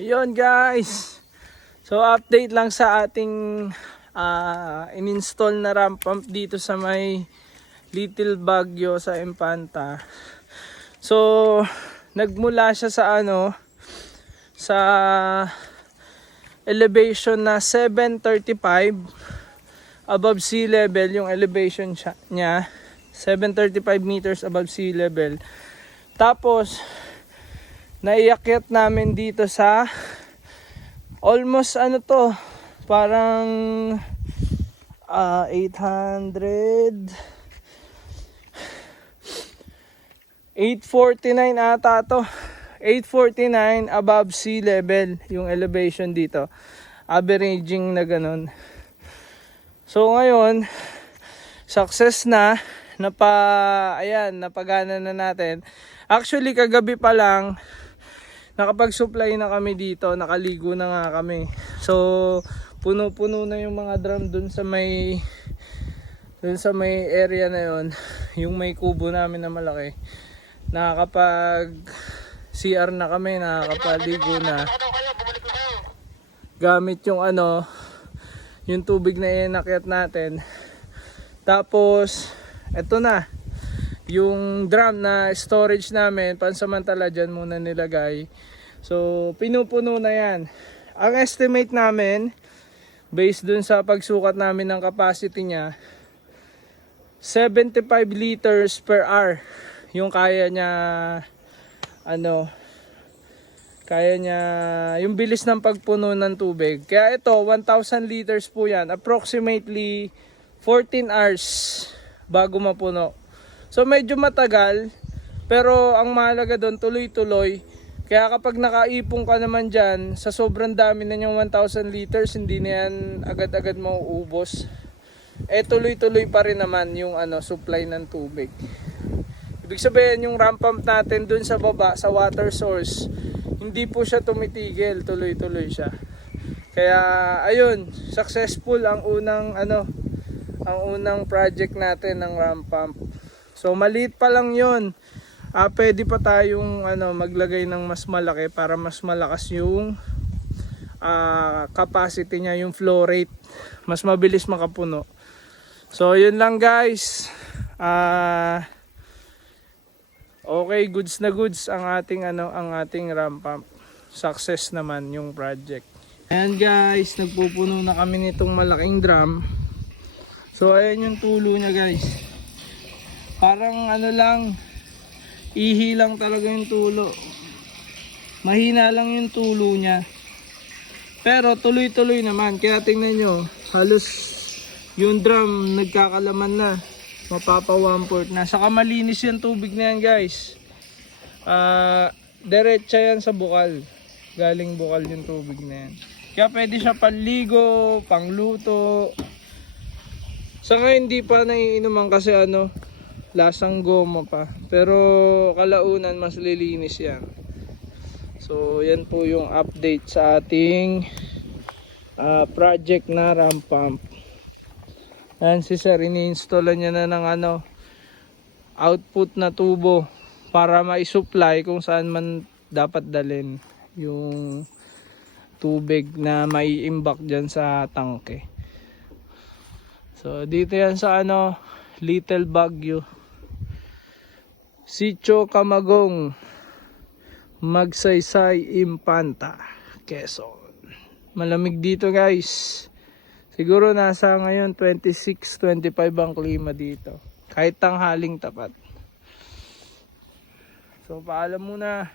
Yun guys. So update lang sa ating in-install na ramp pump dito sa may Little Baguio sa Infanta. So nagmula siya sa sa elevation na 735 above sea level, yung elevation niya 735 meters above sea level. Tapos naiakyat namin dito sa almost parang 849 ata to. 849 above sea level yung elevation dito. Averaging na ganun. So ngayon, success na. Napagana na natin. Actually, kagabi pa lang, nakapag-supply na kami dito. Nakaligo na nga kami. So, puno-puno na yung mga drum dun sa may area na yon, yung may kubo namin na malaki. Nakakapag CR na kami, nakakapaligo na gamit yung yung tubig na inakyat natin. Tapos eto na yung drum na storage namin, pansamantala dyan muna nilagay. So pinupuno na yan. Ang estimate namin based dun sa pagsukat namin ng capacity niya, 75 liters per hour yung kaya niya yung bilis ng pagpuno ng tubig. Kaya ito 1,000 liters po yan, approximately 14 hours bago mapuno. So medyo matagal, pero ang mahalaga doon tuloy-tuloy. Kaya kapag nakaipon ka naman dyan, sa sobrang dami na yung 1,000 liters, hindi na yan agad-agad mauubos. Tuloy-tuloy pa rin naman yung supply ng tubig. Ibig sabihin yung ramp pump natin dun sa baba, sa water source, hindi po siya tumitigil, tuloy-tuloy siya. Kaya ayun, successful ang unang project natin ng ramp pump. So maliit pa lang 'yon. Pwede pa tayong maglagay ng mas malaki para mas malakas yung capacity niya, yung flow rate. Mas mabilis makapuno. So yun lang guys. Okay, goods na goods ang ating ramp pump. Success naman yung project. Ayan guys, nagpupuno na kami nitong malaking drum. So ayan yung tulo niya guys. Parang ihi lang talaga yung tulo. Mahina lang yung tulo niya. Pero tuloy-tuloy naman. Kaya tingnan nyo, halos yung drum nagkakalaman na. Mapapa 1/4 na. Saka malinis yung tubig na yan guys. Diretsa yan sa bukal. Galing bukal yung tubig na yan. Kaya pwede siya panligo, pangluto. Saka hindi pa naiinuman kasi lasang goma pa. Pero kalaunan mas lilinis yan. So yan po yung update sa ating project na ramp pump. Ayan si sir, ini-installan niya na ng output na tubo para ma-supply kung saan man dapat dalhin yung tubig na mai-imbak dyan sa tangke. So dito yan sa Little Baguio, Sitio Camagong, Magsaysay, Infanta, Quezon. Malamig dito guys. Siguro nasa ngayon 26-25 ang klima dito. Kahit tanghaling tapat. So paalam muna.